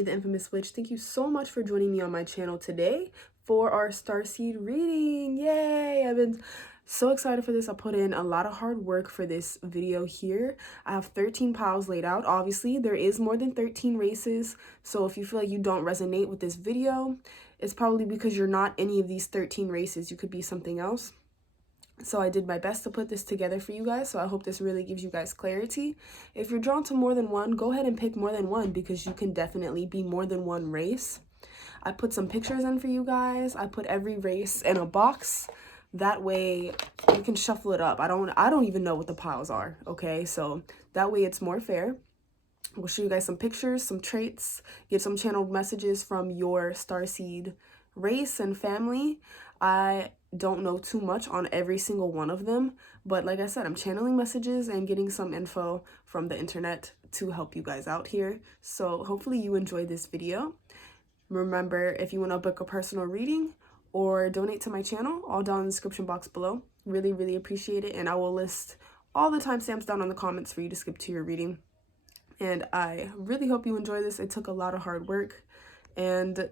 Aimee.The.Infamous.Witch. Thank you so much for joining me on my channel today for our Starseed reading. Yay! I've been so excited for this. I put in a lot of hard work for this video here. I have 13 piles laid out. Obviously, there is more than 13 races, so if you feel like you don't resonate with this video, it's probably because you're not any of these 13 races. You could be something else. So I did my best to put this together for you guys, so I hope this really gives you guys clarity. If you're drawn to more than one, go ahead and pick more than one because you can definitely be more than one race. I put some pictures in for you guys. I put every race in a box. That way you can shuffle it up. I don't even know what the piles are, okay? So that way it's more fair. We'll show you guys some pictures, some traits, get some channeled messages from your Starseed race and family. I don't know too much on every single one of them, but like I said, I'm channeling messages and getting some info from the internet to help you guys out here. So hopefully you enjoy this video. Remember, if you want to book a personal reading or donate to my channel, all down in the description box below. Really appreciate it, and I will list all the timestamps down in the comments for you to skip to your reading. And I really hope you enjoy this. It took a lot of hard work, and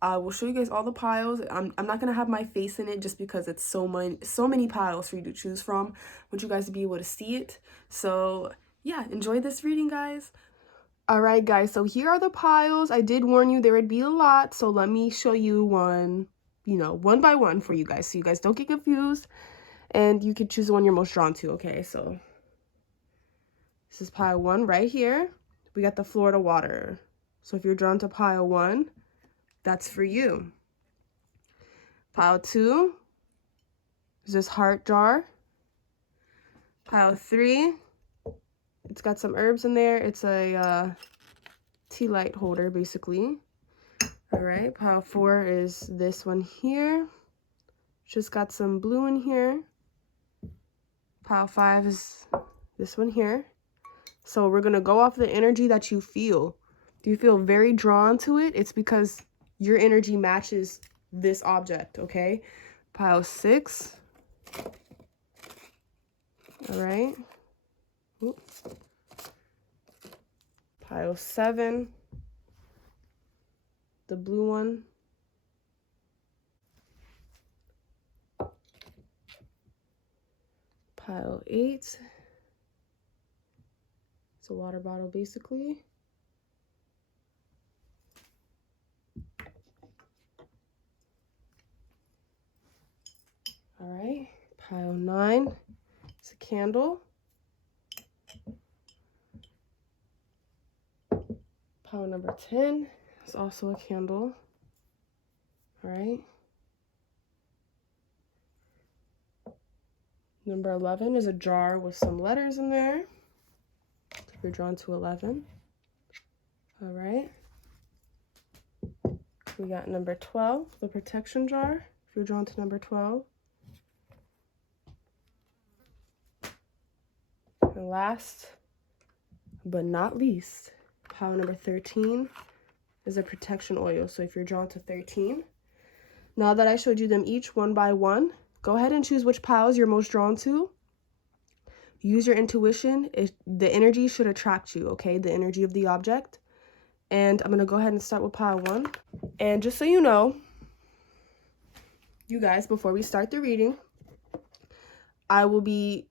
I will show you guys all the piles. I'm not gonna have my face in it just because it's so many piles for you to choose from. I want you guys to be able to see it. So yeah, enjoy this reading, guys. All right, guys, so here are the piles. I did warn you there would be a lot, so let me show you one by one for you guys, so you guys don't get confused, and you can choose the one you're most drawn to. Okay, so this is pile 1 right here. We got the Florida water. So if you're drawn to pile 1, that's for you. Pile 2 is this heart jar. Pile 3, it's got some herbs in there. It's a tea light holder, basically. All right, pile 4 is this one here. Just got some blue in here. Pile 5 is this one here. So we're gonna go off the energy that you feel. Do you feel very drawn to it? It's because your energy matches this object, okay? Pile 6. All right. Oops. Pile 7. The blue one. Pile 8. It's a water bottle, basically. All right, pile 9, it's a candle. Pile number 10 is also a candle. All right. Number 11 is a jar with some letters in there. If you're drawn to 11. All right. We got number 12, the protection jar, if you're drawn to number 12. And last but not least, pile number 13 is a protection oil. So if you're drawn to 13, now that I showed you them each one by one, go ahead and choose which piles you're most drawn to. Use your intuition. The energy should attract you, okay? The energy of the object. And I'm going to go ahead and start with pile 1. And just so you know, you guys, before we start the reading, I will be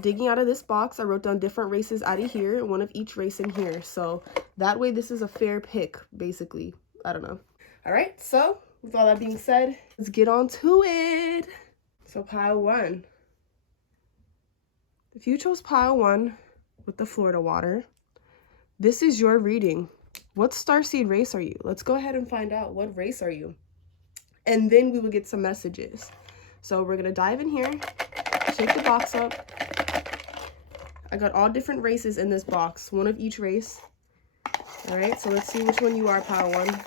digging out of this box. I wrote down different races out of here, one of each race in here. So that way this is a fair pick, basically. I don't know. All right, so with all that being said, let's get on to it. So pile 1. If you chose pile 1 with the Florida water, this is your reading. What Starseed race are you? Let's go ahead and find out. What race are you? And then we will get some messages. So we're going to dive in here, shake the box up. I got all different races in this box, one of each race. All right, so let's see which one you are, pile 1.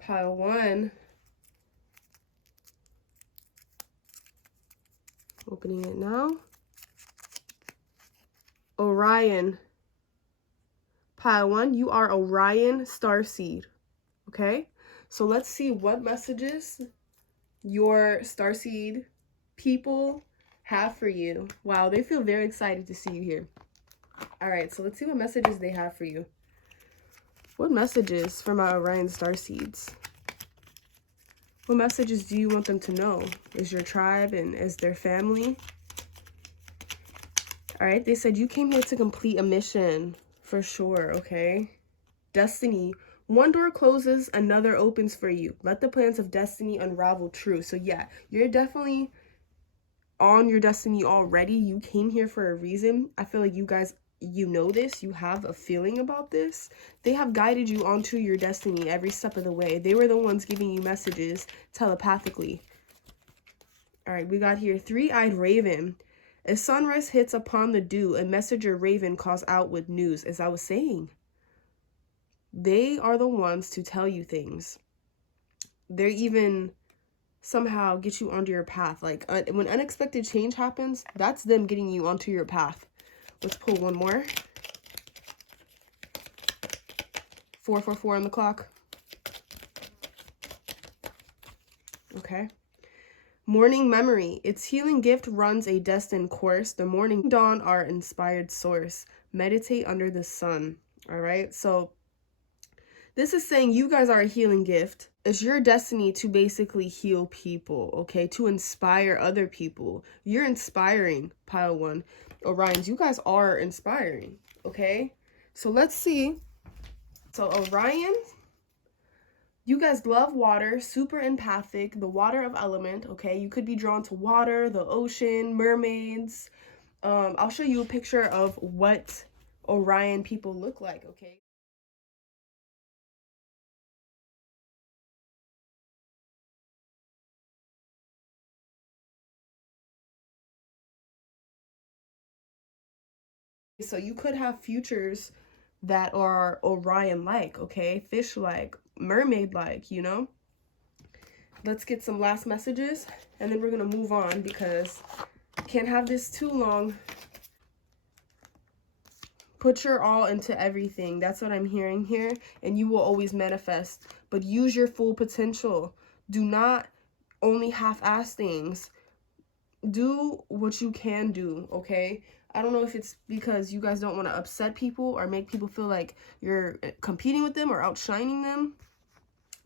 Pile 1. Opening it now. Orion. Pile 1, you are Orion Starseed. Okay? So let's see what messages your Starseed people have for you. Wow, they feel very excited to see you here. All right, so let's see what messages they have for you. What messages from our Orion starseeds? What messages do you want them to know? Is your tribe and is their family? All right, they said you came here to complete a mission for sure, okay? Destiny. One door closes, another opens for you. Let the plans of destiny unravel true. So yeah, you're definitely on your destiny already. You came here for a reason. I feel like you guys, you know this. You have a feeling about this. They have guided you onto your destiny every step of the way. They were the ones giving you messages telepathically. All right, we got here three-eyed raven. As sunrise hits upon the dew, a messenger raven calls out with news. As I was saying, they are the ones to tell you things. They're even somehow get you onto your path. Like when unexpected change happens, that's them getting you onto your path. Let's pull one more. 444 on the clock. Okay. Morning memory. Its healing gift runs a destined course. The morning dawn, our inspired source. Meditate under the sun. All right. So this is saying you guys are a healing gift. It's your destiny to basically heal people, okay? To inspire other people. You're inspiring, pile one. Orions, you guys are inspiring, okay? So let's see. So Orion, you guys love water, super empathic, the water of element, okay? You could be drawn to water, the ocean, mermaids. I'll show you a picture of what Orion people look like, okay? So you could have futures that are Orion-like, okay? Fish-like, mermaid-like, you know? Let's get some last messages, and then we're going to move on because can't have this too long. Put your all into everything. That's what I'm hearing here, and you will always manifest. But use your full potential. Do not only half-ass things. Do what you can do, okay? I don't know if it's because you guys don't want to upset people or make people feel like you're competing with them or outshining them.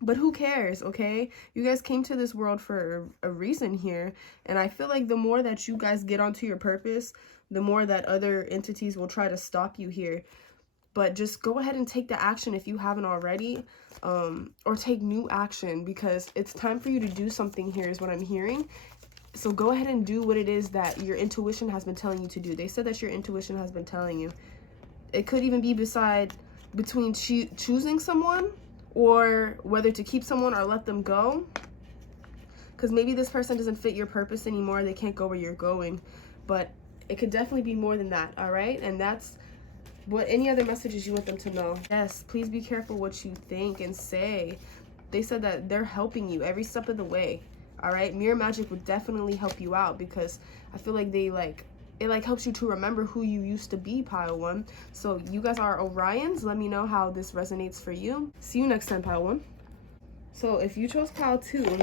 But who cares, okay? You guys came to this world for a reason here. And I feel like the more that you guys get onto your purpose, the more that other entities will try to stop you here. But just go ahead and take the action if you haven't already. Or take new action because it's time for you to do something here is what I'm hearing. So go ahead and do what it is that your intuition has been telling you to do. They said that your intuition has been telling you. It could even be between choosing someone or whether to keep someone or let them go. Because maybe this person doesn't fit your purpose anymore. They can't go where you're going. But it could definitely be more than that, all right? And that's what any other messages you want them to know. Yes, please be careful what you think and say. They said that they're helping you every step of the way. All right, mirror magic would definitely help you out because I feel like it helps you to remember who you used to be, pile one. So you guys are Orions. Let me know how this resonates for you. See you next time, pile one. So if you chose pile two,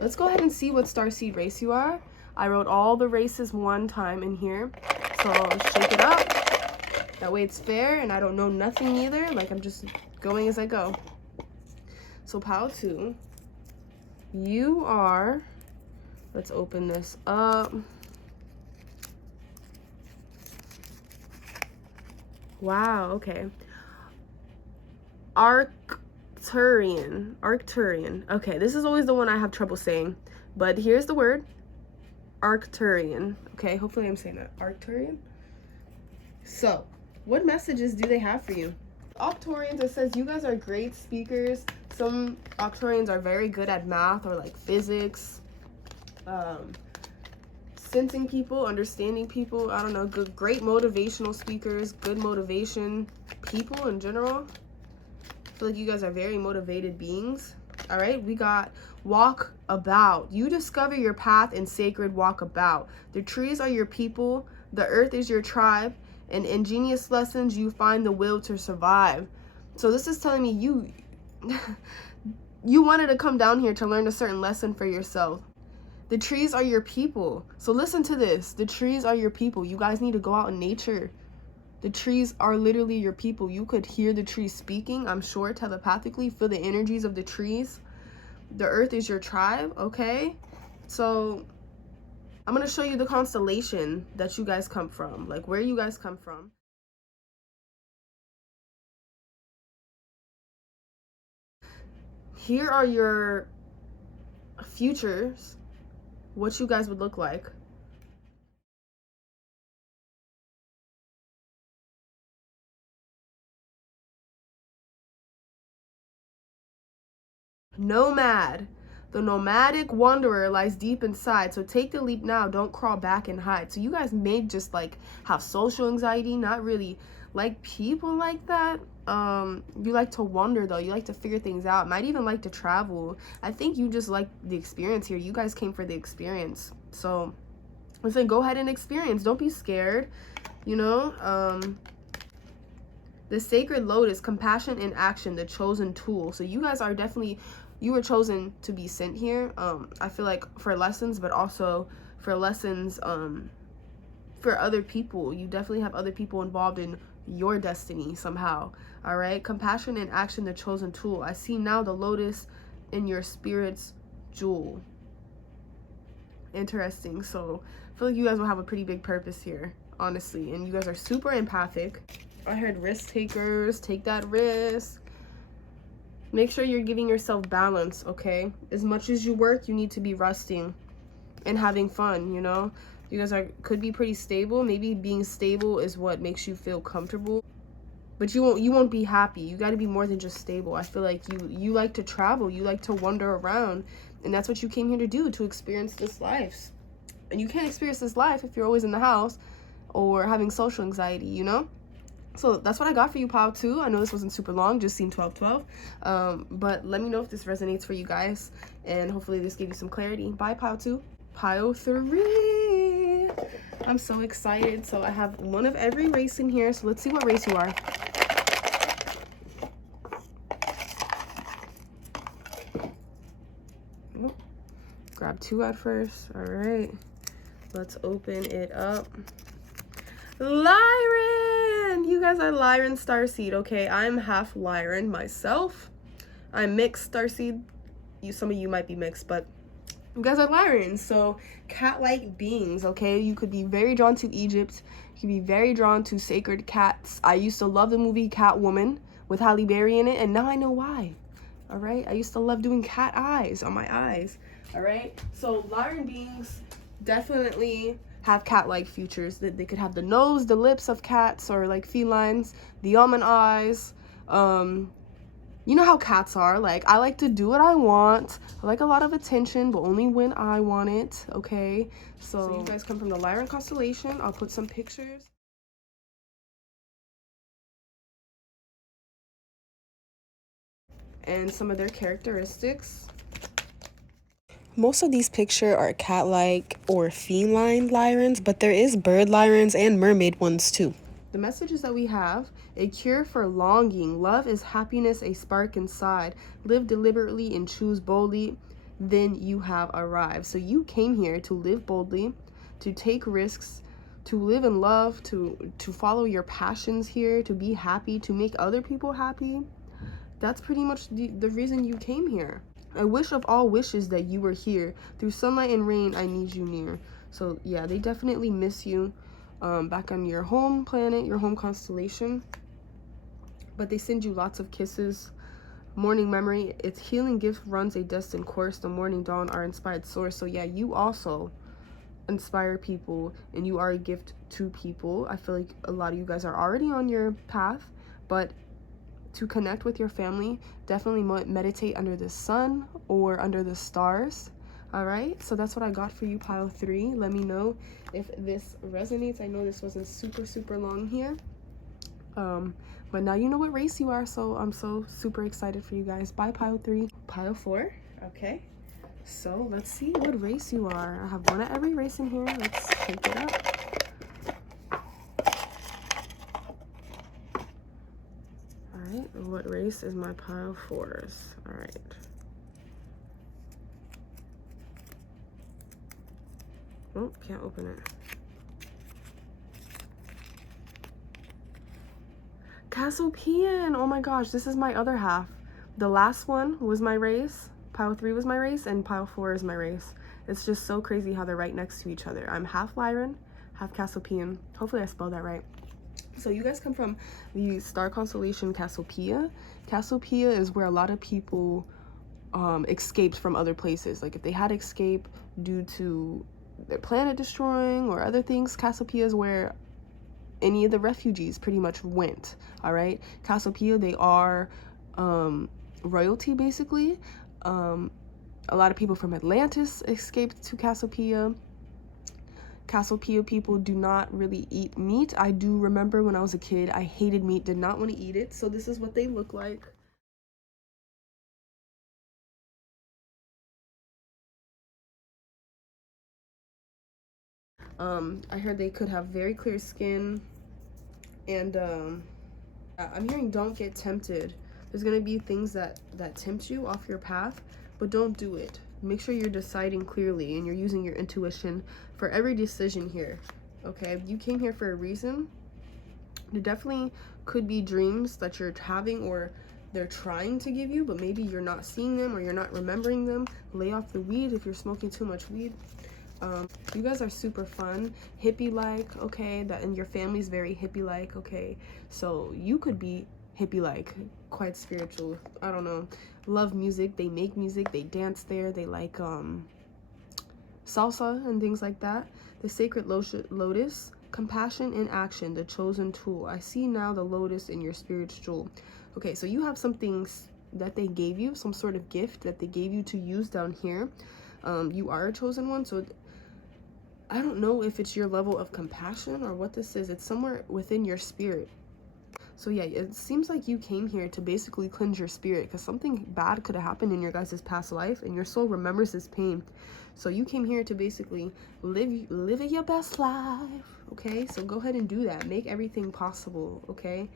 let's go ahead and see what starseed race you are. I wrote all the races one time in here, so shake it up. That way it's fair and I don't know nothing either. Like I'm just going as I go. So pile two. You are, let's open this up. Wow, okay. Arcturian. Okay, this is always the one I have trouble saying, but here's the word. Arcturian. Okay, hopefully I'm saying that. Arcturian. So, what messages do they have for you? Arcturians, it says you guys are great speakers. Some Arcturians are very good at math or like physics, sensing people, understanding people. I don't know, great motivational speakers, good motivation people in general. I feel like you guys are very motivated beings. All right, we got walk about. You discover your path in sacred walk about. The trees are your people. The earth is your tribe. In ingenious lessons, you find the will to survive. So this is telling me you wanted to come down here to learn a certain lesson for yourself. The trees are your people. So listen to this. The trees are your people. You guys need to go out in nature. The trees are literally your people. You could hear the trees speaking, I'm sure, telepathically. Feel the energies of the trees. The earth is your tribe, okay? So I'm going to show you the constellation that you guys come from, like where you guys come from. Here are your futures, what you guys would look like. Nomad. The nomadic wanderer lies deep inside, so take the leap now, don't crawl back and hide. So you guys may just like have social anxiety, not really like people like that. You like to wander though, you like to figure things out, might even like to travel. I think you just like the experience here. You guys came for the experience, so listen, go ahead and experience. Don't be scared, you know. The sacred lotus, compassion in action, the chosen tool. So you guys are definitely, you were chosen to be sent here. I feel like for lessons, but also for lessons for other people. You definitely have other people involved in your destiny somehow. All right, compassion in action, the chosen tool. I see now the lotus in your spirit's jewel. Interesting. So I feel like you guys will have a pretty big purpose here, honestly, and you guys are super empathic. I heard risk takers. Take that risk. Make sure you're giving yourself balance, okay? As much as you work, you need to be resting and having fun, you know? You guys could be pretty stable. Maybe being stable is what makes you feel comfortable. But you won't be happy. You got to be more than just stable. I feel like you like to travel. You like to wander around. And that's what you came here to do, to experience this life. And you can't experience this life if you're always in the house or having social anxiety, you know? So that's what I got for you, Pile 2. I know this wasn't super long, just seen 1212. But let me know if this resonates for you guys. And hopefully this gave you some clarity. Bye, Pile 2. Pile 3. I'm so excited. So I have one of every race in here. So let's see what race you are. Oh, grab 2 at first. All right. Let's open it up. Lyran! You guys are Lyran Starseed, okay? I'm half Lyran myself. I'm mixed Starseed. Some of you might be mixed, but you guys are Lyran, so cat-like beings, okay? You could be very drawn to Egypt. You could be very drawn to sacred cats. I used to love the movie Catwoman with Halle Berry in it, and now I know why. All right? I used to love doing cat eyes on my eyes. All right? So Lyran beings definitely have cat-like features. That they could have the nose, the lips of cats, or like felines, the almond eyes. You know how cats are. Like, I like to do what I want. I like a lot of attention, but only when I want it, okay? So you guys come from the Lyran constellation. I'll put some pictures. And some of their characteristics. Most of these pictures are cat-like or feline Lyrans, but there is bird Lyrans and mermaid ones too. The messages that we have: a cure for longing. Love is happiness, a spark inside. Live deliberately and choose boldly, then you have arrived. So you came here to live boldly, to take risks, to live in love, to follow your passions here, to be happy, to make other people happy. That's pretty much the reason you came here. I wish of all wishes that you were here. Through sunlight and rain, I need you near. So yeah, they definitely miss you back on your home planet, your home constellation. But they send you lots of kisses. Morning memory, its healing gift runs a destined course. The morning dawn, our inspired source. So yeah, you also inspire people, and you are a gift to people. I feel like a lot of you guys are already on your path, but to connect with your family, definitely meditate under the sun or under the stars. All right, so that's what I got for you, Pile 3. Let me know if this resonates. I know this wasn't super long here, but now you know what race you are, so I'm so super excited for you guys. Bye, Pile 3. Pile 4. Okay, so let's see what race you are. I have one of every race in here. Let's take it up. Alright, what race is my Pile 4s? Alright. Oh, can't open it. Cassiopian. Oh my gosh, this is my other half. The last one was my race. Pile 3 was my race, and pile 4 is my race. It's just so crazy how they're right next to each other. I'm half Lyran, half Cassiopian. Hopefully I spelled that right. So you guys come from the star constellation Cassiopeia. Cassiopeia is where a lot of people escaped from other places. Like if they had escaped due to their planet destroying or other things, Cassiopeia is where any of the refugees pretty much went. All right, Cassiopeia, they are royalty basically. A lot of people from Atlantis escaped to Cassiopeia. Cassiopeia people do not really eat meat. I do remember when I was a kid, I hated meat, did not want to eat it. So this is what they look like. I heard they could have very clear skin, and I'm hearing don't get tempted. There's gonna be things that tempt you off your path, but don't do it. Make sure you're deciding clearly and you're using your intuition for every decision here. Okay, you came here for a reason. There definitely could be dreams that you're having or they're trying to give you, but maybe you're not seeing them or you're not remembering them. Lay off the weed if you're smoking too much weed. You guys are super fun, hippie-like, okay? That, and your family's very hippie-like, okay? So you could be hippie-like, quite spiritual. I don't know. Love music. They make music. They dance there. They like salsa and things like that. The sacred lotus, compassion in action, the chosen tool. I see now the lotus in your spirit's jewel. Okay, so you have some things that they gave you, some sort of gift that they gave you to use down here. You are a chosen one, so I don't know if it's your level of compassion or what this is. It's somewhere within your spirit. So yeah, it seems like you came here to basically cleanse your spirit because something bad could have happened in your guys' past life and your soul remembers this pain. So you came here to basically live your best life, okay? So go ahead and do that. Make everything possible, okay?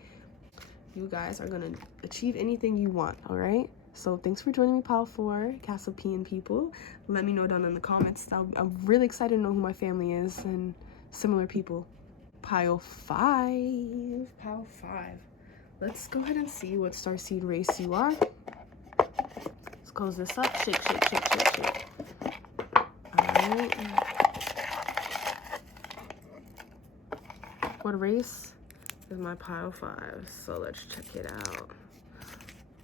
You guys are gonna achieve anything you want, all right? So thanks for joining me, pile 4, Cassiopian people. Let me know down in the comments. I'm really excited to know who my family is and similar people. Pile 5. Let's go ahead and see what starseed race you are. Let's close this up. Shake, shake, shake, shake, shake. Alright. What race is my pile 5? So let's check it out.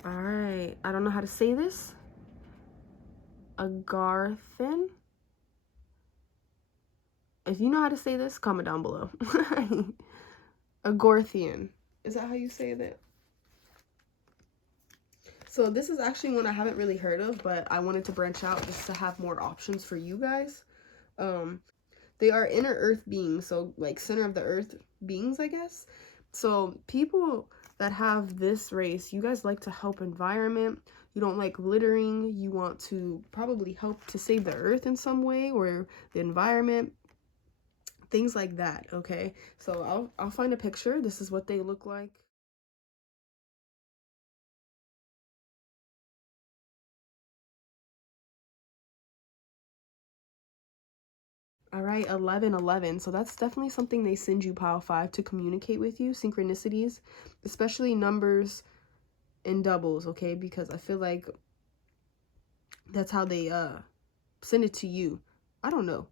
Alright. I don't know how to say this. Agarthian. If you know how to say this, comment down below. Agarthian. Is that how you say that? So this is actually one I haven't really heard of, but I wanted to branch out just to have more options for you guys. They are inner earth beings, so like center of the earth beings, I guess. So people that have this race, you guys like to help environment. You don't like littering. You want to probably help to save the earth in some way or the environment. Things like that, okay? So I'll find a picture. This is what they look like. All right, 1111. So that's definitely something they send you, pile 5, to communicate with you. Synchronicities, especially numbers and doubles, okay? Because I feel like that's how they send it to you. I don't know.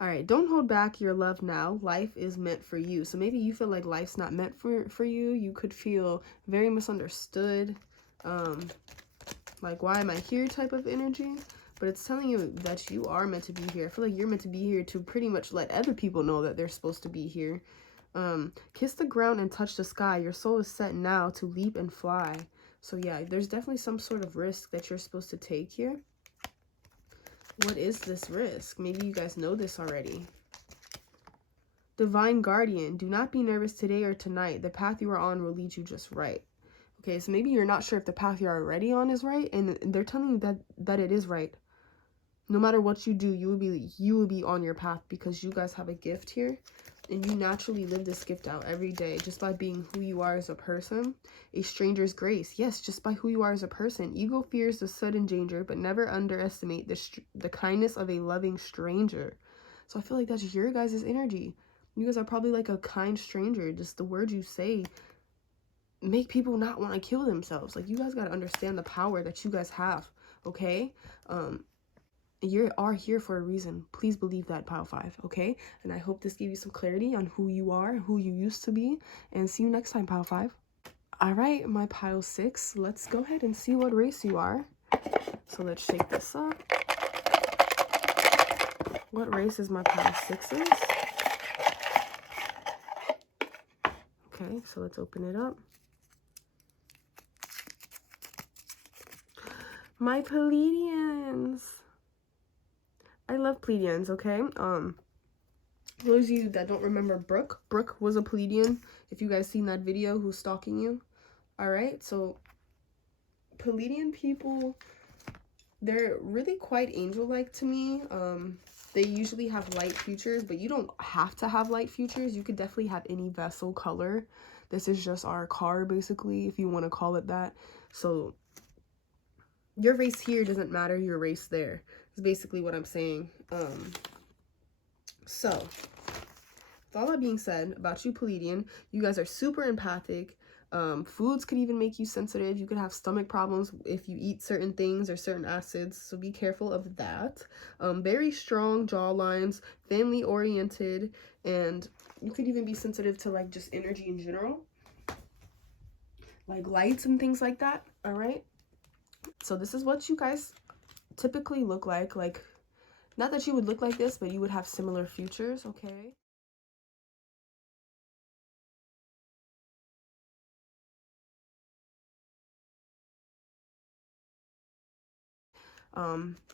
All right, don't hold back your love now. Life is meant for you. So maybe you feel like life's not meant for you. You could feel very misunderstood. Like, why am I here type of energy. But it's telling you that you are meant to be here. I feel like you're meant to be here to pretty much let other people know that they're supposed to be here. Kiss the ground and touch the sky. Your soul is set now to leap and fly. So yeah, there's definitely some sort of risk that you're supposed to take here. What is this risk? Maybe you guys know this already. Divine Guardian, do not be nervous today or tonight. The path you are on will lead you just right. Okay, so maybe you're not sure if the path you're already on is right, and they're telling you that it is right. No matter what you do, you will be on your path because you guys have a gift here, and you naturally live this gift out every day just by being who you are as a person. A stranger's grace, yes, just by who you are as a person. Ego fears the sudden danger, but never underestimate the kindness of a loving stranger. So I feel like that's your guys' energy. You guys are probably like a kind stranger. Just the words you say make people not want to kill themselves. Like, you guys got to understand the power that you guys have, okay? You are here for a reason. Please believe that, pile 5, okay? And I hope this gave you some clarity on who you are, who you used to be, and see you next time, pile 5. All right, my pile 6, let's go ahead and see what race you are. So let's shake this up. What race is my pile 6's? Okay, so let's open it up. My Pleiadians. I love Pleiadians, okay? Those of you that don't remember Brooke was a Pleiadian. If you guys seen that video, who's stalking you. All right, so Pleiadian people, they're really quite angel-like to me. They usually have light futures, but you don't have to have light futures. You could definitely have any vessel color. This is just our card, basically, if you want to call it that. So your race here doesn't matter your race there. Is basically what I'm saying. So with all that being said about you, Pleiadian, you guys are super empathic. Foods could even make you sensitive. You could have stomach problems if you eat certain things or certain acids, so be careful of that. Very strong jaw lines, family oriented, and you could even be sensitive to like just energy in general, like lights and things like that. All right, so this is what you guys typically look like not that you would look like this, but you would have similar futures, okay?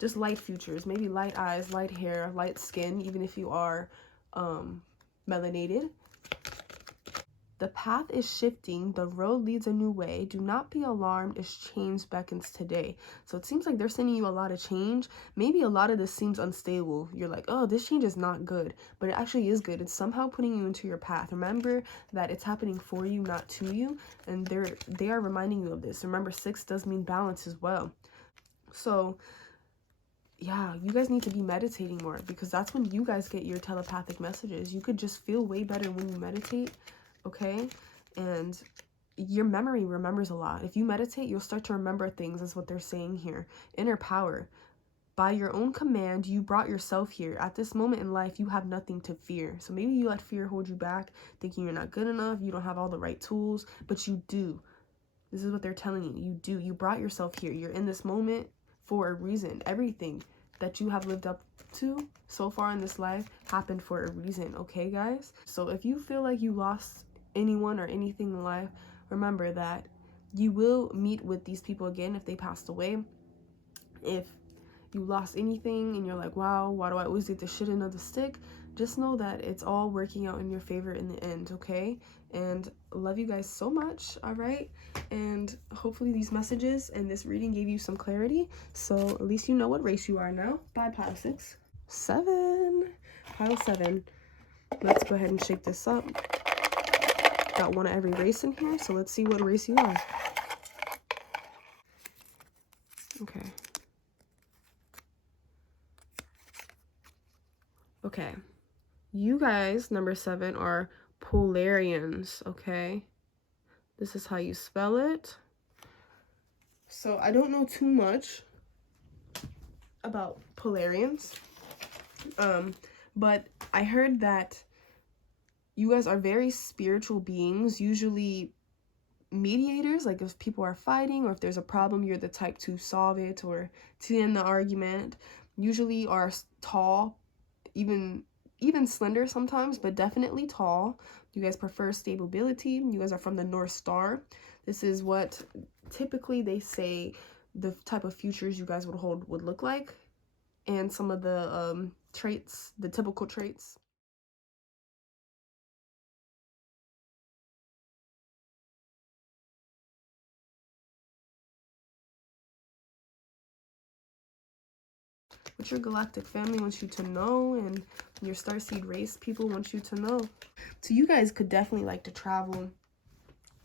Just light futures, maybe light eyes, light hair, light skin, even if you are melanated. The path is shifting, the road leads a new way. Do not be alarmed as change beckons today. So it seems like they're sending you a lot of change. Maybe a lot of this seems unstable. You're like, oh, this change is not good, but it actually is good. It's somehow putting you into your path. Remember that it's happening for you, not to you, and they are reminding you of this. Remember, 6 does mean balance as well. So yeah, you guys need to be meditating more, because that's when you guys get your telepathic messages. You could just feel way better when you meditate, okay? And your memory remembers a lot. If you meditate, you'll start to remember things, is what they're saying here. Inner power. By your own command, you brought yourself here. At this moment in life, you have nothing to fear. So maybe you let fear hold you back, thinking you're not good enough, you don't have all the right tools, but you do. This is what they're telling you. You do. You brought yourself here. You're in this moment for a reason. Everything that you have lived up to so far in this life happened for a reason, okay, guys? So if you feel like you lost anyone or anything in life, remember that you will meet with these people again if they passed away. If you lost anything and you're like, wow, why do I always get the shit end of the stick? Just know that it's all working out in your favor in the end, okay? And love you guys so much, all right? And hopefully these messages and this reading gave you some clarity. So at least you know what race you are now. Bye, pile 6. 7. Pile 7. Let's go ahead and shake this up. Got one of every race in here, so let's see what race you are. Okay. Okay. You guys, number 7, are Polarians, okay? This is how you spell it. So I don't know too much about Polarians, but I heard that you guys are very spiritual beings, usually mediators. Like if people are fighting or if there's a problem, you're the type to solve it or to end the argument. Usually are tall, even slender sometimes, but definitely tall. You guys prefer stability. You guys are from the North Star. This is what typically they say the type of futures you guys would hold would look like, and some of the traits, the typical traits. What your galactic family wants you to know, and your starseed race people want you to know. So you guys could definitely like to travel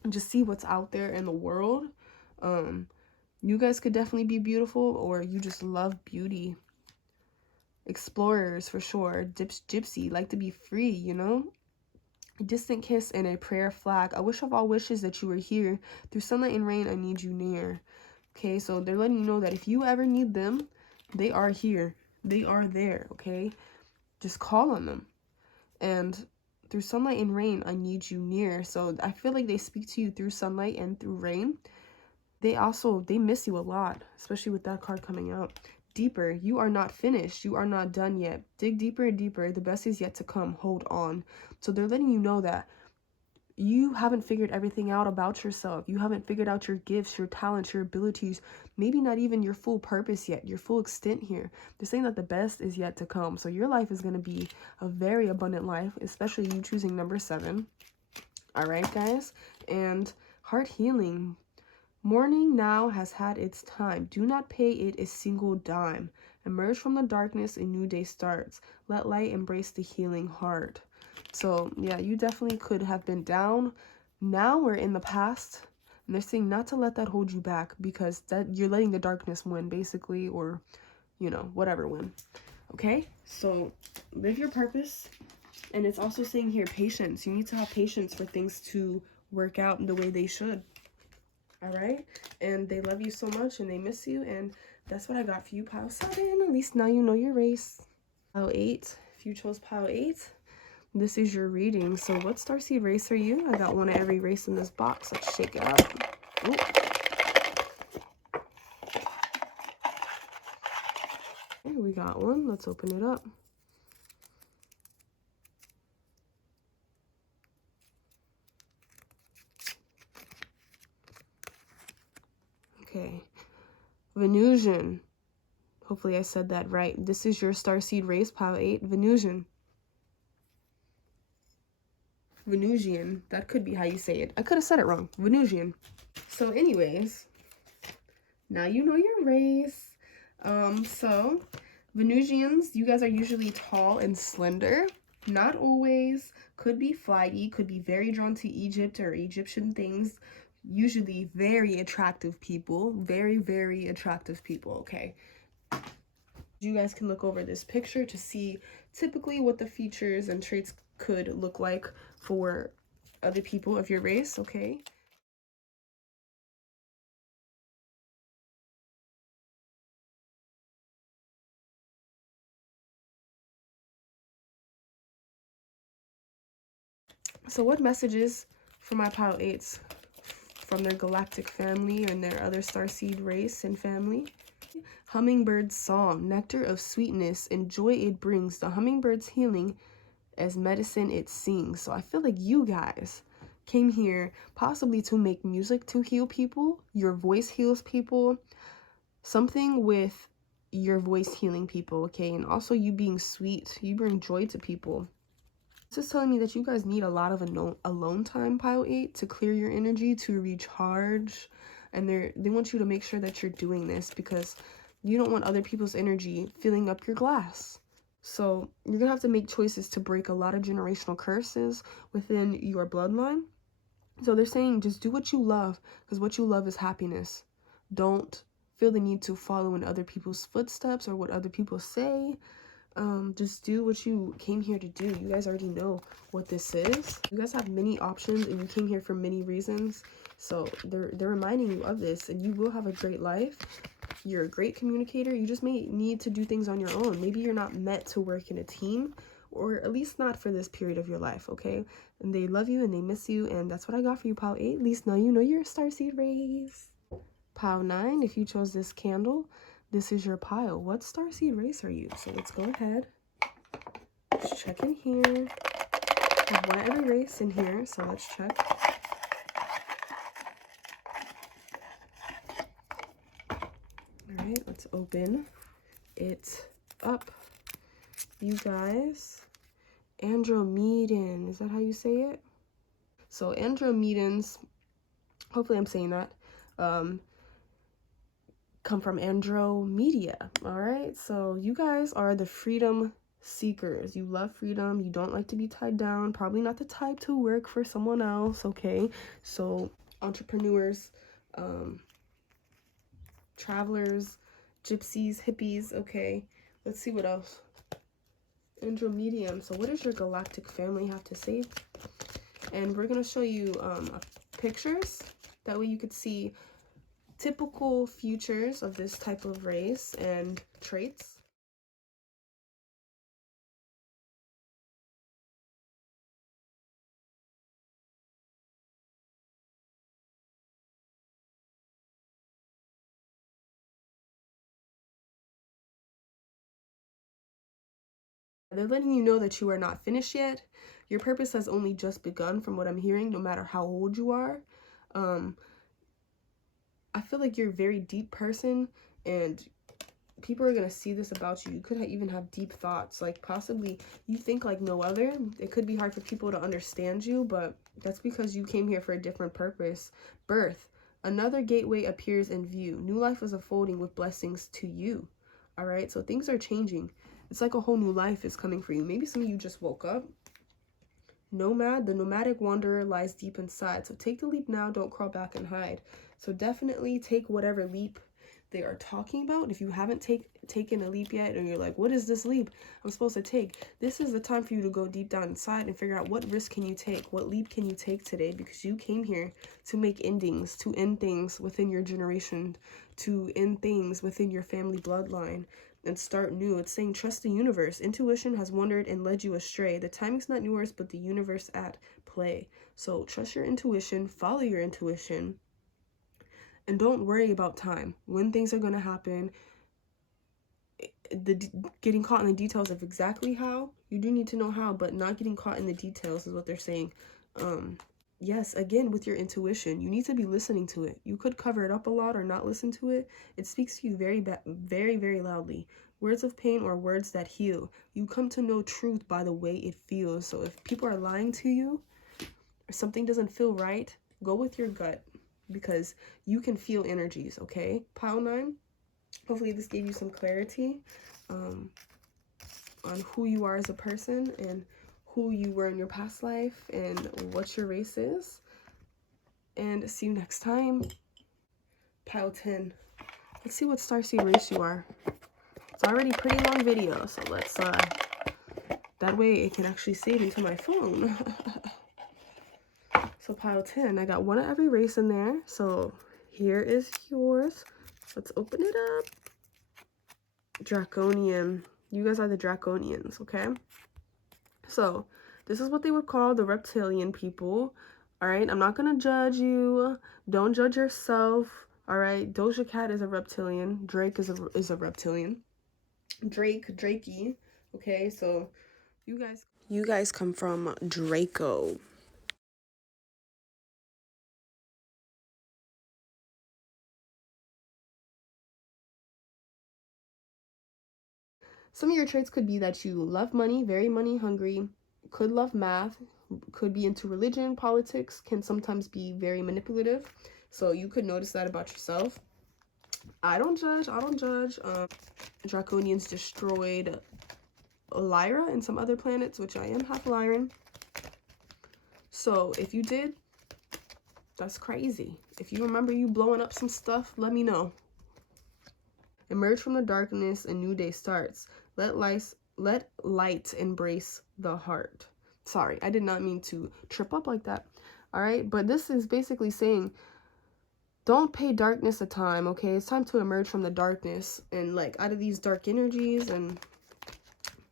and just see what's out there in the world. You guys could definitely be beautiful, or you just love beauty. Explorers for sure. Gypsy, like to be free, you know? a distant kiss and a prayer flag. A wish of all wishes that you were here. Through sunlight and rain, I need you near. Okay, so they're letting you know that if you ever need them, they are here. They are there, okay? Just call on them. And through sunlight and rain, I need you near. So I feel like they speak to you through sunlight and through rain. They miss you a lot, especially with that card coming out. Deeper, you are not finished. You are not done yet. Dig deeper and deeper. The best is yet to come. Hold on. So they're letting you know that you haven't figured everything out about yourself. You haven't figured out your gifts, your talents, your abilities, maybe not even your full purpose yet, your full extent here. They're saying that the best is yet to come. So your life is going to be a very abundant life, especially you choosing number 7. All right, guys. And heart healing. Morning now has had its time. Do not pay it a single dime. Emerge from the darkness, a new day starts. Let light embrace the healing heart. So yeah, you definitely could have been down. Now we're in the past, and they're saying not to let that hold you back, because that you're letting the darkness win, basically, or you know, whatever win. Okay, so live your purpose. And it's also saying here patience. You need to have patience for things to work out the way they should. All right, and they love you so much and they miss you, and that's what I got for you, pile 7. At least now you know your race. Pile 8, if you chose pile 8, this is your reading. So what starseed race are you? I got one of every race in this box. Let's shake it up. Ooh. Okay, we got one. Let's open it up. Okay, Venusian. Hopefully I said that right. This is your starseed race, pile 8, Venusian. Venusian, that could be how you say it. I could have said it wrong. Venusian. So anyways, now you know your race. So Venusians, you guys are usually tall and slender. Not always. Could be flighty, could be very drawn to Egypt or Egyptian things. Usually very attractive people. Very, very attractive people, okay? You guys can look over this picture to see typically what the features and traits could look like for other people of your race, okay? So what messages for my pile 8s from their galactic family and their other starseed race and family? Hummingbird's song, nectar of sweetness and joy it brings. The hummingbird's healing as medicine it sings. So I feel like you guys came here possibly to make music to heal people. Your voice heals people. Something with your voice healing people, okay? And also you being sweet. You bring joy to people. This is telling me that you guys need a lot of alone time, pile 8, to clear your energy, to recharge. And they want you to make sure that you're doing this because you don't want other people's energy filling up your glass. So you're gonna have to make choices to break a lot of generational curses within your bloodline. So they're saying just do what you love, because what you love is happiness. Don't feel the need to follow in other people's footsteps or what other people say. Just do what you came here to do. You guys already know what this is. You guys have many options and you came here for many reasons. So they're reminding you of this, and you will have a great life. You're a great communicator. You just may need to do things on your own. Maybe you're not meant to work in a team, or at least not for this period of your life, okay? And they love you and they miss you, and that's what I got for you, pile 8. At least now you know your starseed race. Pile 9, if you chose this candle, this is your pile. What starseed race are you? So let's go ahead. Let's check in here. I have one every race in here, so let's check. All right, let's open it up. You guys, Andromedan, is that how you say it? So Andromedans, hopefully I'm saying that, come from Andromeda. All right, so you guys are the freedom seekers. You love freedom. You don't like to be tied down. Probably not the type to work for someone else, okay? So entrepreneurs, travelers, gypsies, hippies, okay? Let's see what else. Andromedium. So what does your galactic family have to say? and we're going to show you pictures. That way you could see typical features of this type of race and traits. They're letting you know that you are not finished yet. Your purpose has only just begun from what I'm hearing, no matter how old you are. I feel like you're a very deep person, and people are going to see this about you. You could even have deep thoughts, like possibly you think like no other. It could be hard for people to understand you, but that's because you came here for a different purpose. Birth. Another gateway appears in view. New life is unfolding with blessings to you. All right, so things are changing. It's like a whole new life is coming for you. Maybe some of you just woke up. Nomad, the nomadic wanderer lies deep inside. So take the leap now, don't crawl back and hide. So definitely take whatever leap they are talking about. If you haven't taken a leap yet, or you're like, what is this leap I'm supposed to take? This is the time for you to go deep down inside and figure out what risk can you take, what leap can you take today, because you came here to make endings, to end things within your generation, to end things within your family bloodline, and start new. It's saying trust the universe. Intuition has wandered and led you astray. The timing's not yours, but the universe at play. So trust your intuition, follow your intuition, and don't worry about time. When things are going to happen, getting caught in the details of exactly how, you do need to know how, but not getting caught in the details is what they're saying. Yes, again, with your intuition, you need to be listening to it. You could cover it up a lot or not listen to it. It speaks to you very, very loudly. Words of pain or words that heal. You come to know truth by the way it feels. So if people are lying to you or something doesn't feel right, go with your gut, because you can feel energies, okay? Pile 9, hopefully this gave you some clarity on who you are as a person and who you were in your past life and what your race is. And see you next time. Pile 10. Let's see what starseed race you are. It's already a pretty long video, so let's that way it can actually save into my phone. So pile 10, I got one of every race in there. So here is yours. Let's open it up. Draconian. You guys are the Draconians, okay? So this is what they would call the reptilian people. All right, I'm not gonna judge you. Don't judge yourself. All right, Doja Cat is a reptilian. Drake is a reptilian. Drakey. Okay, so you guys come from Draco. Some of your traits could be that you love money, very money hungry, could love math, could be into religion, politics, can sometimes be very manipulative. So you could notice that about yourself. I don't judge. Draconians destroyed Lyra and some other planets, which I am half Lyran. So if you did, that's crazy. If you remember you blowing up some stuff, let me know. Emerge from the darkness, a new day starts. Let light embrace the heart. Sorry, I did not mean to trip up like that. All right, but this is basically saying don't pay darkness a time, okay? It's time to emerge from the darkness and like out of these dark energies and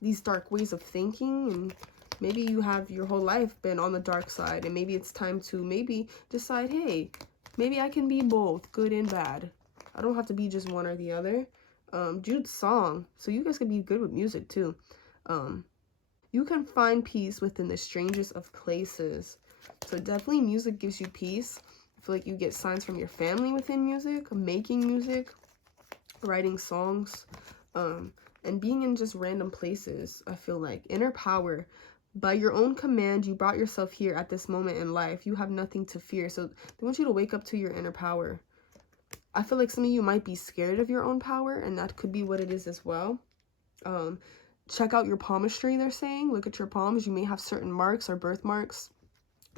these dark ways of thinking. And maybe you have your whole life been on the dark side, and maybe it's time to maybe decide, hey, maybe I can be both good and bad. I don't have to be just one or the other. Jude's song, so you guys can be good with music too. You can find peace within the strangest of places. So definitely music gives you peace. I feel like you get signs from your family within music, making music, writing songs, and being in just random places. I feel like inner power. By your own command, you brought yourself here at this moment in life. You have nothing to fear. So they want you to wake up to your inner power. I feel like some of you might be scared of your own power, and that could be what it is as well. Check out your palmistry, they're saying. Look at your palms. You may have certain marks or birthmarks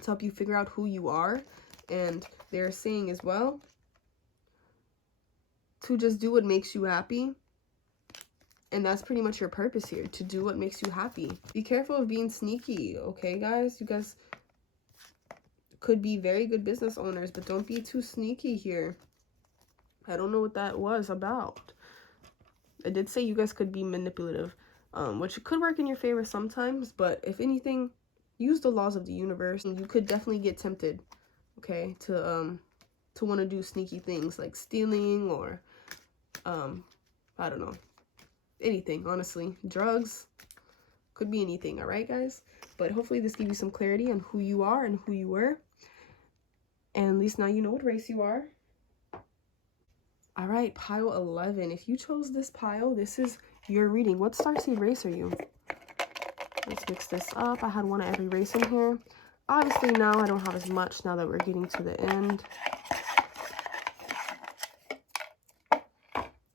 to help you figure out who you are. And they're saying as well to just do what makes you happy. And that's pretty much your purpose here, to do what makes you happy. Be careful of being sneaky, okay, guys? You guys, could be very good business owners, but don't be too sneaky here. I don't know what that was about. I did say you guys could be manipulative, which could work in your favor sometimes, but if anything, use the laws of the universe, and you could definitely get tempted, okay, to want to do sneaky things like stealing or, I don't know, anything, honestly. Drugs, could be anything, all right, guys? But hopefully this gives you some clarity on who you are and who you were, and at least now you know what race you are. All right, pile 11. If you chose this pile, this is your reading. What starseed race are you? Let's mix this up. I had one of every race in here. Obviously now I don't have as much now that we're getting to the end.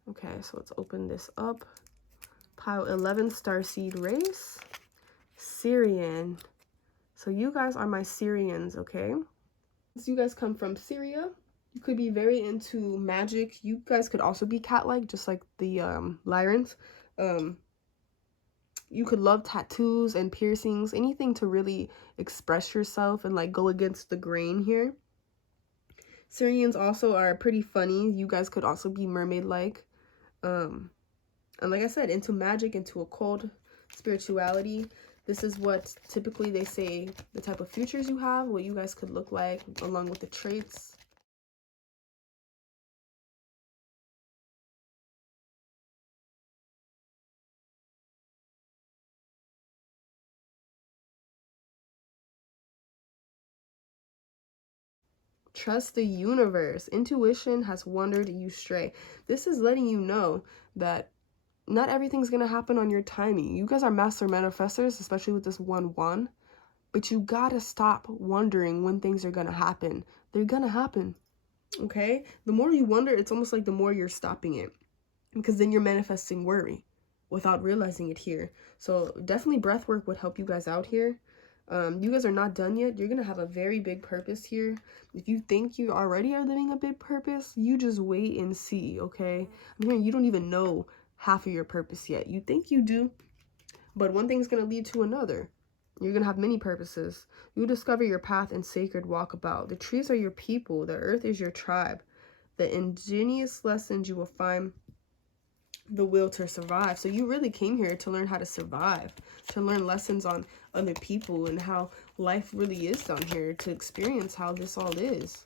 Okay, so let's open this up. Pile 11, starseed race. Syrian. So you guys are my Syrians, okay? So you guys come from Syria. You could be very into magic. You guys could also be cat-like, just like the Lyrans. You could love tattoos and piercings, anything to really express yourself and like go against the grain here. Syrians also are pretty funny. You guys could also be mermaid-like. And like I said, into magic, into occult, spirituality. This is what typically they say the type of futures you have, what you guys could look like, along with the traits. Trust the universe. Intuition has wandered you stray. This is letting you know that not everything's going to happen on your timing. You guys are master manifestors, especially with this 1-1. But you got to stop wondering when things are going to happen. They're going to happen. Okay? The more you wonder, it's almost like the more you're stopping it. Because then you're manifesting worry without realizing it here. So definitely breath work would help you guys out here. You guys are not done yet. You're going to have a very big purpose here. If you think you already are living a big purpose, you just wait and see, okay? I'm hearing you don't even know half of your purpose yet. You think you do, but one thing's going to lead to another. You're going to have many purposes. You discover your path and sacred walkabout. The trees are your people. The earth is your tribe. The ingenious lessons you will find the will to survive. So you really came here to learn how to survive, to learn lessons on other people and how life really is down here, to experience how this all is.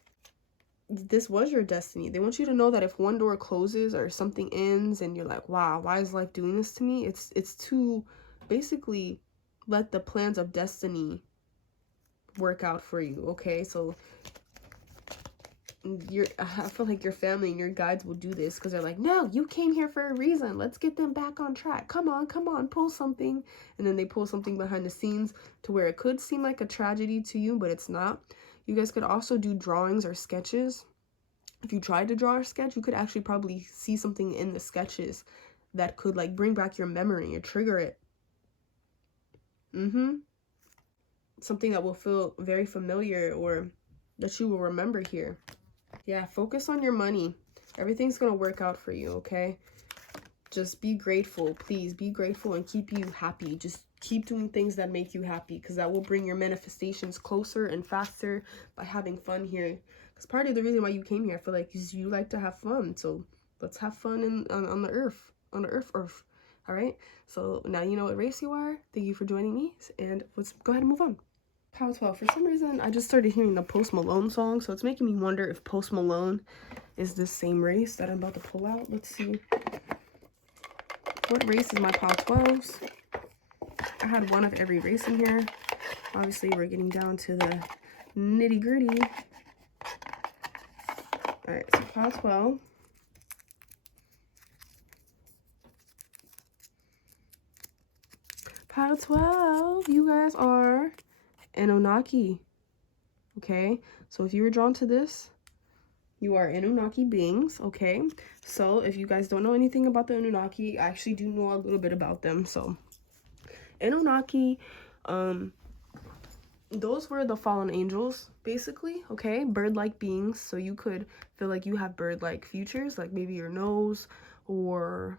This was your destiny. They want you to know that if one door closes or something ends and you're like, wow, why is life doing this to me? It's to basically let the plans of destiny work out for you, okay? So I feel like your family and your guides will do this because they're like, no, you came here for a reason. Let's get them back on track. Come on, pull something. And then they pull something behind the scenes to where it could seem like a tragedy to you, but it's not. You guys could also do drawings or sketches. If you tried to draw or sketch, you could actually probably see something in the sketches that could like bring back your memory or trigger it. Something that will feel very familiar or that you will remember here. Yeah, focus on your money. Everything's going to work out for you, okay? Just be grateful. Please be grateful and keep you happy. Just keep doing things that make you happy because that will bring your manifestations closer and faster by having fun here. Because part of the reason why you came here, I feel like, is you like to have fun. So let's have fun on the earth. On the earth. All right? So now you know what race you are. Thank you for joining me. And let's go ahead and move on. Pile 12. For some reason, I just started hearing the Post Malone song, so it's making me wonder if Post Malone is the same race that I'm about to pull out. Let's see. What race is my pile 12s? I had one of every race in here. Obviously, we're getting down to the nitty-gritty. Alright, so pile 12. Pile 12, you guys are Anunnaki. Okay, so if you were drawn to this, you are Anunnaki beings, okay? So if you guys don't know anything about the Anunnaki, I actually do know a little bit about them. So Anunnaki, those were the fallen angels, basically, okay? Bird-like beings, so you could feel like you have bird-like features, like maybe your nose or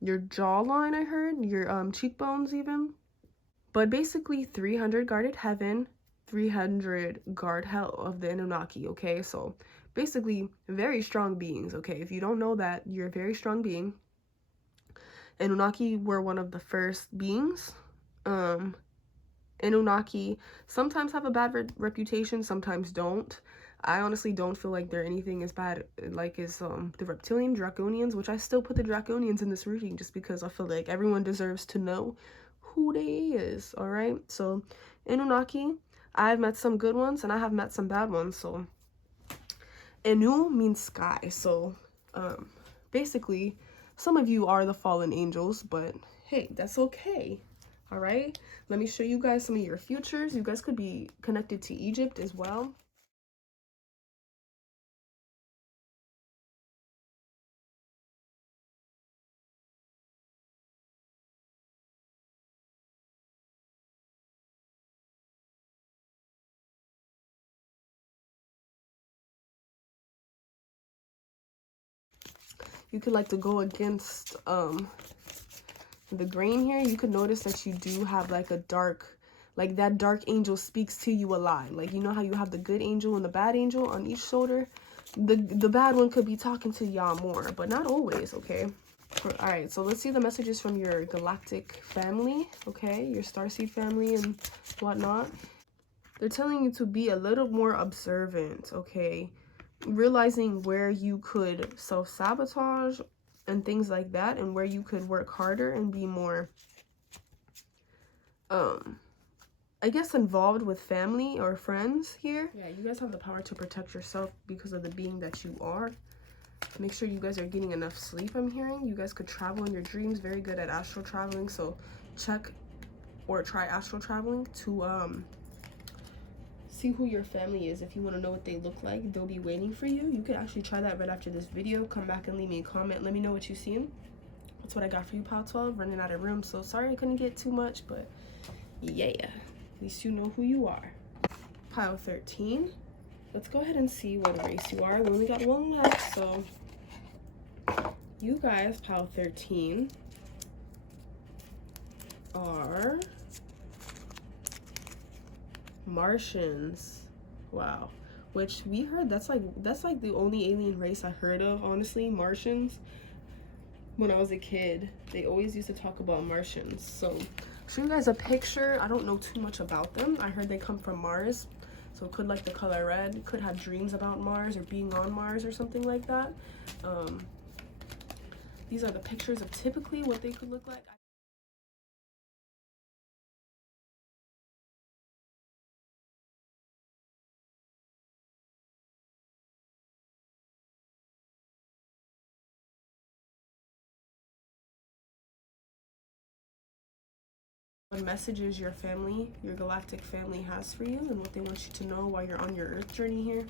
your jawline, I heard, your cheekbones even. But basically 300 guarded heaven, 300 guard hell of the Anunnaki, okay? So basically very strong beings, okay? If you don't know that, you're a very strong being. Anunnaki were one of the first beings. Anunnaki sometimes have a bad reputation, sometimes don't. I honestly don't feel like they're anything as bad like as the reptilian Draconians, which I still put the Draconians in this reading just because I feel like everyone deserves to know who they is, all right? So Anunnaki, I've met some good ones and I have met some bad ones. So Anu means sky, so basically some of you are the fallen angels, but hey, that's okay. All right, let me show you guys some of your futures. You guys could be connected to Egypt as well. You could like to go against the grain here. You could notice that you do have like a dark, like that dark angel speaks to you a lot. Like, you know how you have the good angel and the bad angel on each shoulder? The bad one could be talking to y'all more, but not always, okay? All right, so let's see the messages from your galactic family, okay? Your starseed family and whatnot. They're telling you to be a little more observant, okay? Realizing where you could self-sabotage and things like that, and where you could work harder and be more I guess involved with family or friends here. Yeah, you guys have the power to protect yourself because of the being that you are. Make sure you guys are getting enough sleep. I'm hearing you guys could travel in your dreams. Very good at astral traveling, so check or try astral traveling to see who your family is. If you want to know what they look like, they'll be waiting for you. You could actually try that right after this video. Come back and leave me a comment. Let me know what you see. That's what I got for you, Pile 12. Running out of room, so sorry I couldn't get too much, but yeah, at least you know who you are. Pile 13. Let's go ahead and see what race you are. We only got one left, so you guys, Pile 13, are Martians. Wow. Which we heard that's like the only alien race I heard of, honestly, Martians. When I was a kid, they always used to talk about Martians. So show you guys a picture. I don't know too much about them. I heard they come from Mars, so could like the color red, could have dreams about Mars or being on Mars or something like that. These are the pictures of typically what they could look like. What messages your family, your galactic family has for you and what they want you to know while you're on your earth journey here.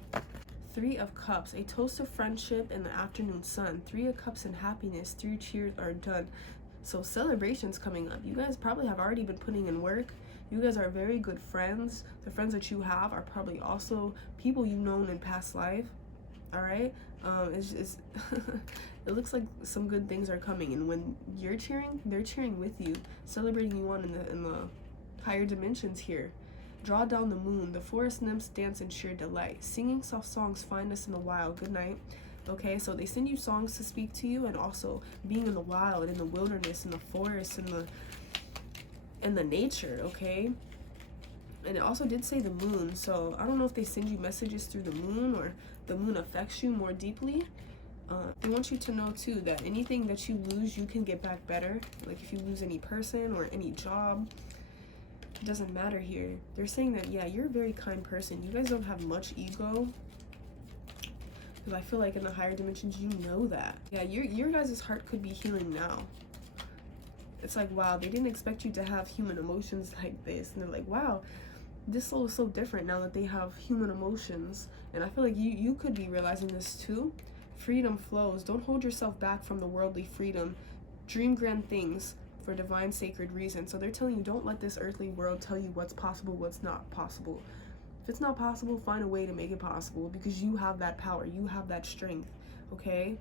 3 of Cups, a toast of friendship in the afternoon sun. 3 of Cups and happiness. 3 cheers are done. So celebrations coming up. You guys probably have already been putting in work. You guys are very good friends. The friends that you have are probably also people you've known in past life. All right. It's it looks like some good things are coming, and when you're cheering, they're cheering with you, celebrating you on in the higher dimensions here. Draw down the moon. The forest nymphs dance in sheer delight. Singing soft songs find us in the wild. Good night. Okay, so they send you songs to speak to you, and also being in the wild, in the wilderness, in the forest, in the nature, okay? And it also did say the moon, so I don't know if they send you messages through the moon or the moon affects you more deeply. They want you to know too that anything that you lose, you can get back better. Like if you lose any person or any job, it doesn't matter here. They're saying that, yeah, you're a very kind person. You guys don't have much ego, because I feel like in the higher dimensions, you know that. Yeah, your guys' heart could be healing now. It's like, wow, they didn't expect you to have human emotions like this. And they're like, wow, this soul is so different now that they have human emotions. And I feel like you could be realizing this too. Freedom flows. Don't hold yourself back from the worldly freedom. Dream grand things for divine sacred reason. So they're telling you, don't let this earthly world tell you what's possible, what's not possible. If it's not possible, find a way to make it possible, because you have that power, you have that strength, okay?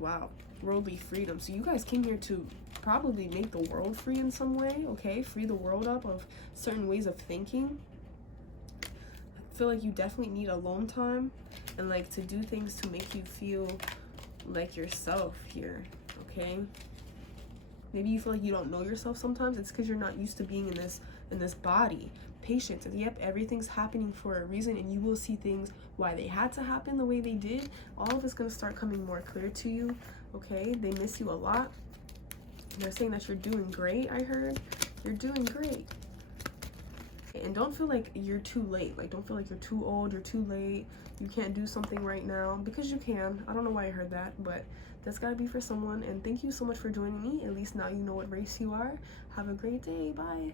Wow, worldly freedom. So you guys came here to probably make the world free in some way, okay? Free the world up of certain ways of thinking. I feel like you definitely need alone time and like to do things to make you feel like yourself here, okay? Maybe you feel like you don't know yourself sometimes. It's because you're not used to being in this body. Patience. Yep, everything's happening for a reason, and you will see things why they had to happen the way they did. All of it's going to start coming more clear to you, okay? They miss you a lot. They're saying that you're doing great. I heard you're doing great. And don't feel like you're too late. Like, don't feel like you're too old, you're too late, you can't do something right now, because you can. I don't know why I heard that, but that's gotta be for someone. And thank you so much for joining me. At least now you know what race you are. Have a great day. Bye.